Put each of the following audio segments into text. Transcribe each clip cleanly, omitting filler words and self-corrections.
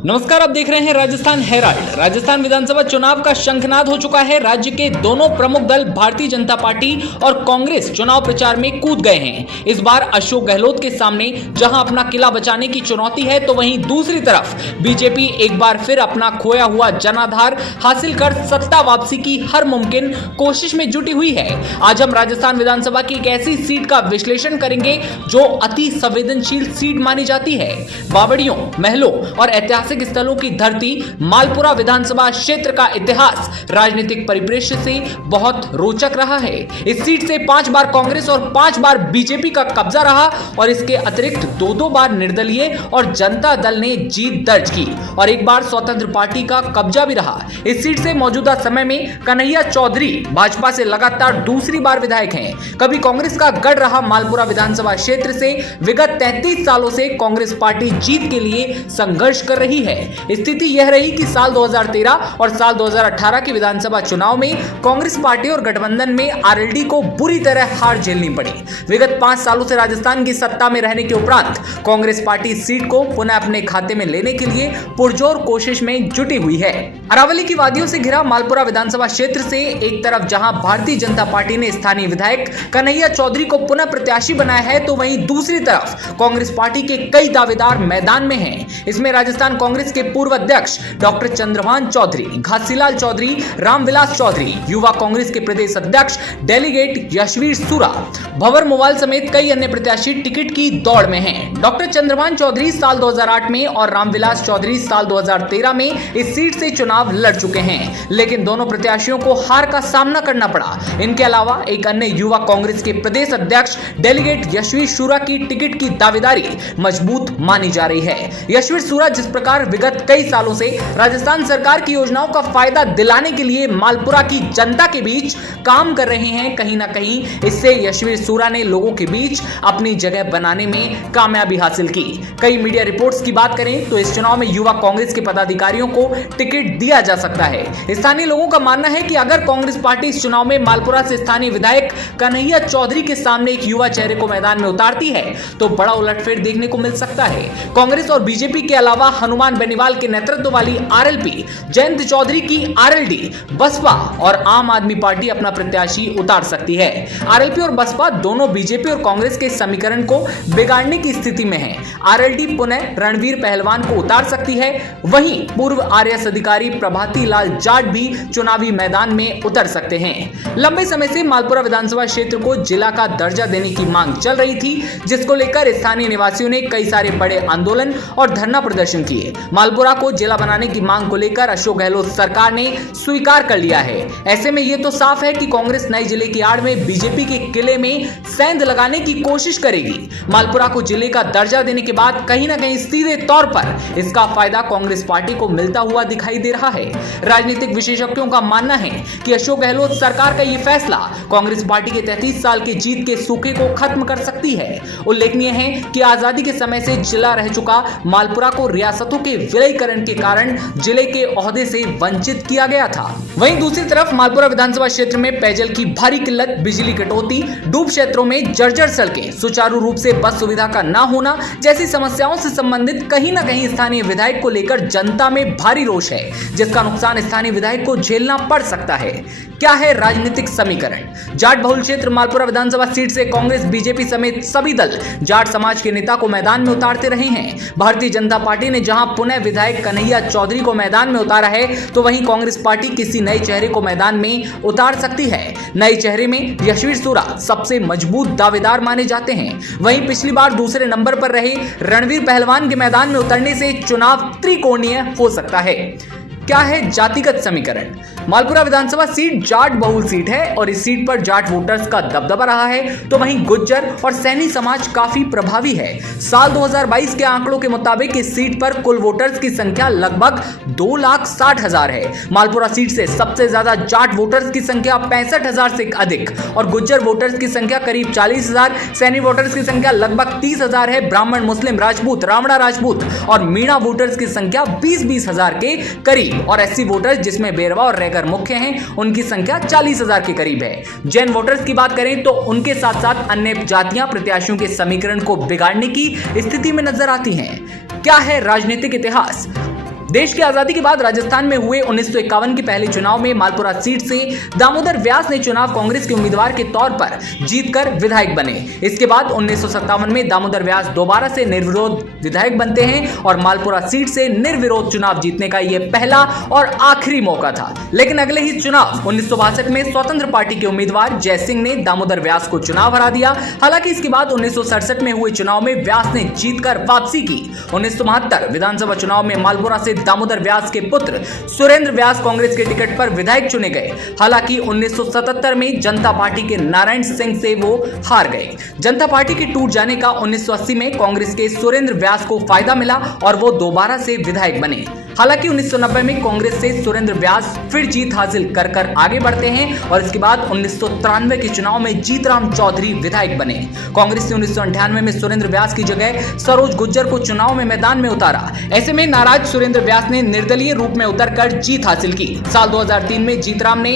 नमस्कार, आप देख रहे हैं राजस्थान हेराल्ड। राजस्थान विधानसभा चुनाव का शंखनाद हो चुका है। राज्य के दोनों प्रमुख दल भारतीय जनता पार्टी और कांग्रेस चुनाव प्रचार में कूद गए हैं। इस बार अशोक गहलोत के सामने जहां अपना किला बचाने की चुनौती है, तो वहीं दूसरी तरफ बीजेपी एक बार फिर अपना खोया हुआ जनाधार हासिल कर सत्ता वापसी की हर मुमकिन कोशिश में जुटी हुई है। आज हम राजस्थान विधानसभा की एक ऐसी सीट का विश्लेषण करेंगे जो अति संवेदनशील सीट मानी जाती है। बावड़ियों, महलों और ऐतिहासिक स्थलों की धरती मालपुरा विधानसभा क्षेत्र का इतिहास राजनीतिक परिप्रेक्ष्य से बहुत रोचक रहा है। इस सीट से 5 बार कांग्रेस और 5 बार बीजेपी का कब्जा रहा और इसके अतिरिक्त 2 बार निर्दलीय और जनता दल ने जीत दर्ज की और एक बार स्वतंत्र पार्टी का कब्जा भी रहा। इस सीट से मौजूदा समय में कन्हैया चौधरी भाजपा से लगातार दूसरी बार विधायक हैं। कभी कांग्रेस का गढ़ रहा मालपुरा विधानसभा क्षेत्र से विगत 33 सालों से कांग्रेस पार्टी जीत के लिए संघर्ष कर रही है। स्थिति यह रही कि साल 2013 और साल 2018 के विधानसभा चुनाव में कांग्रेस पार्टी और गठबंधन में आरएलडी को बुरी तरह हार झेलनी पड़ी। विगत 5 सालों से राजस्थान की सत्ता में रहने के उपरांत कांग्रेस पार्टी सीट को पुनः अपने खाते में लेने के लिए पुरजोर कोशिश में जुटी हुई है। अरावली की वादियों से घिरा मालपुरा विधानसभा क्षेत्र से एक तरफ जहां भारतीय जनता पार्टी ने स्थानीय विधायक कन्हैया चौधरी को पुनः प्रत्याशी बनाया है, तो वहीं दूसरी तरफ कांग्रेस पार्टी के कई दावेदार मैदान में हैं। इसमें राजस्थान कांग्रेस के पूर्व अध्यक्ष डॉक्टर चंद्रभान चौधरी, घासीलाल चौधरी, रामविलास चौधरी, युवा कांग्रेस के प्रदेश अध्यक्ष डेलीगेट यशवीर सुरा, भंवर मोवाल समेत कई अन्य प्रत्याशी टिकट की दौड़ में हैं। डॉक्टर चंद्रभान चौधरी साल 2008 में और रामविलास चौधरी साल 2013 में इस सीट से चुनाव लड़ चुके हैं, लेकिन दोनों प्रत्याशियों को हार का सामना करना पड़ा। इनके अलावा एक अन्य युवा कांग्रेस के प्रदेश अध्यक्ष डेलीगेट यशवीर सुरा की टिकट की दावेदारी मजबूत मानी जा रही है। यशवीर सुरा जिस प्रकार विगत कई सालों से राजस्थान सरकार की योजनाओं का फायदा दिलाने के लिए मालपुरा की जनता के बीच काम कर रहे हैं, कहीं ना कहीं इससे यशवीर सुरा ने लोगों के बीच अपनी जगह बनाने में कामयाबी हासिल की। कई मीडिया रिपोर्ट्स की बात करें तो इस चुनाव में युवा कांग्रेस के पदाधिकारियों को टिकट दिया जा सकता है। स्थानीय लोगों का मानना है कि अगर कांग्रेस पार्टी इस चुनाव में मालपुरा से स्थानीय विधायक कन्हैया चौधरी के सामने एक युवा चेहरे को मैदान में उतारती है तो बड़ा उलटफेर देखने को मिल सकता है। कांग्रेस और बीजेपी के अलावा हनुमान बेनीवाल के नेतृत्व वाली आरएलपी, जयंत चौधरी की आरएलडी, बसपा और आम आदमी पार्टी अपना प्रत्याशी उतार सकती है। आरएलपी और बसपा दोनों बीजेपी और कांग्रेस के समीकरण को बिगाड़ने की स्थिति में है। आरएलडी पुनः रणवीर पहलवान को उतार सकती है, वहीं पूर्व आरएस अधिकारी प्रभाती लाल जाट भी चुनावी मैदान में उतर सकते हैं। लंबे समय से मालपुरा विधानसभा क्षेत्र को जिला का दर्जा देने की मांग चल रही थी, जिसको लेकर स्थानीय निवासियों ने कई सारे बड़े आंदोलन और धरना प्रदर्शन किए। मालपुरा को जिला बनाने की मांग को लेकर अशोक गहलोत सरकार ने स्वीकार कर लिया है। ऐसे में यह तो साफ है कि कांग्रेस नए जिले की आड़ में बीजेपी के किले में सेंध लगाने की कोशिश करेगी। मालपुरा को जिले का दर्जा देने के बाद कहीं ना कहीं सीधे तौर पर इसका फायदा कांग्रेस पार्टी को मिलता हुआ दिखाई दे रहा है। राजनीतिक विशेषज्ञों का मानना है कि अशोक गहलोत सरकार का यह फैसला कांग्रेस पार्टी के 33 साल के जीत के सूखे को खत्म कर सकती है। उल्लेखनीय है कि आजादी के समय से जिला रह चुका मालपुरा को रियासतों के विलयीकरण के कारण जिले के ओहदे से वंचित किया गया था। वहीं दूसरी तरफ मालपुरा विधानसभा क्षेत्र में पेयजल की भारी किल्लत, बिजली कटौती, डूब क्षेत्रों में जर्जर सड़कें, सुचारू रूप से बस सुविधा का न होना जैसी समस्याओं से संबंधित कहीं न कहीं स्थानीय विधायक को लेकर जनता में भारी रोष है, जिसका नुकसान स्थानीय विधायक को झेलना पड़ सकता है। क्या है राजनीतिक समीकरण? जाट बहुल क्षेत्र मालपुरा विधानसभा सीट से कांग्रेस, बीजेपी समेत सभी दल जाट समाज के नेता को मैदान में उतारते रहे हैं। भारतीय जनता पार्टी ने जहां पुनः विधायक कन्हैया चौधरी को मैदान में उतारा है, तो वहीं कांग्रेस पार्टी किसी नए चेहरे को मैदान में उतार सकती है। नए चेहरे में यशवीर सुरा सबसे मजबूत दावेदार माने जाते हैं। वहीं पिछली बार दूसरे नंबर पर रहे रणवीर पहलवान के मैदान में उतरने से चुनाव त्रिकोणीय हो सकता है। क्या है जातिगत समीकरण? मालपुरा विधानसभा सीट जाट बहुल सीट है और इस सीट पर जाट वोटर्स का दबदबा रहा है, तो वहीं गुज्जर और सैनी समाज काफी प्रभावी है। साल 2022 के आंकड़ों के मुताबिक इस सीट पर कुल वोटर्स की संख्या लगभग 2,60,000 है। मालपुरा सीट से सबसे ज्यादा जाट वोटर्स की संख्या 65,000 से अधिक और गुज्जर वोटर्स की संख्या करीब 40,000, सैनी वोटर्स की संख्या लगभग 30,000 है। ब्राह्मण, मुस्लिम, राजपूत, रावड़ा राजपूत और मीणा वोटर्स की संख्या 20,000 के करीब और एससी वोटर्स जिसमें बेरवा और रैगर मुख्य हैं, उनकी संख्या 40,000 के करीब है। जैन वोटर्स की बात करें तो उनके साथ साथ अन्य जातियां प्रत्याशियों के समीकरण को बिगाड़ने की स्थिति में नजर आती हैं। क्या है राजनीतिक इतिहास? देश की आजादी के बाद राजस्थान में हुए 1951 के पहले चुनाव में मालपुरा सीट से दामोदर व्यास ने चुनाव कांग्रेस के उम्मीदवार के तौर पर जीतकर विधायक बने। इसके बाद 1957 में दामोदर व्यास दोबारा से निर्विरोध विधायक बनते हैं और मालपुरा सीट से निर्विरोध चुनाव जीतने का यह पहला और आखिरी मौका था। लेकिन अगले ही चुनाव 1962 में स्वतंत्र पार्टी के उम्मीदवार जयसिंह ने दामोदर व्यास को चुनाव हरा दिया। हालांकि इसके बाद 1967 में हुए चुनाव में व्यास ने जीतकर वापसी की। 1972 विधानसभा चुनाव में मालपुरा से दामोदर व्यास के पुत्र सुरेंद्र व्यास कांग्रेस के टिकट पर विधायक चुने गए। हालांकि 1977 में जनता पार्टी के नारायण सिंह से वो हार गए। जनता पार्टी के टूट जाने का 1980 में कांग्रेस के सुरेंद्र व्यास को फायदा मिला और वो दोबारा से विधायक बने। हालांकि 1990 में कांग्रेस से सुरेंद्र व्यास फिर जीत हासिल कर आगे बढ़ते हैं और इसके बाद 1993 के चुनाव में जीतराम चौधरी विधायक बने। कांग्रेस ने 1998 में सुरेंद्र व्यास की जगह सरोज गुज्जर को चुनाव में मैदान में उतारा। ऐसे में नाराज सुरेंद्र व्यास ने निर्दलीय रूप में उतरकर जीत हासिल की। साल 2003 में जीतराम ने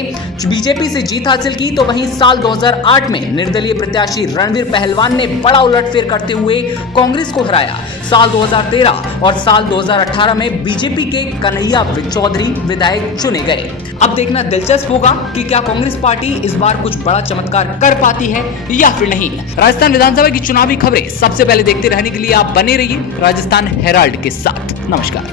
बीजेपी से जीत हासिल की, तो वहीं साल 2008 में निर्दलीय प्रत्याशी रणवीर पहलवान ने बड़ा उलटफेर करते हुए कांग्रेस को हराया। साल 2013 और साल 2018 में बीजेपी के कन्हैया चौधरी विधायक चुने गए। अब देखना दिलचस्प होगा कि क्या कांग्रेस पार्टी इस बार कुछ बड़ा चमत्कार कर पाती है या फिर नहीं। राजस्थान विधानसभा की चुनावी खबरें सबसे पहले देखते रहने के लिए आप बने रहिए राजस्थान हेराल्ड के साथ। नमस्कार।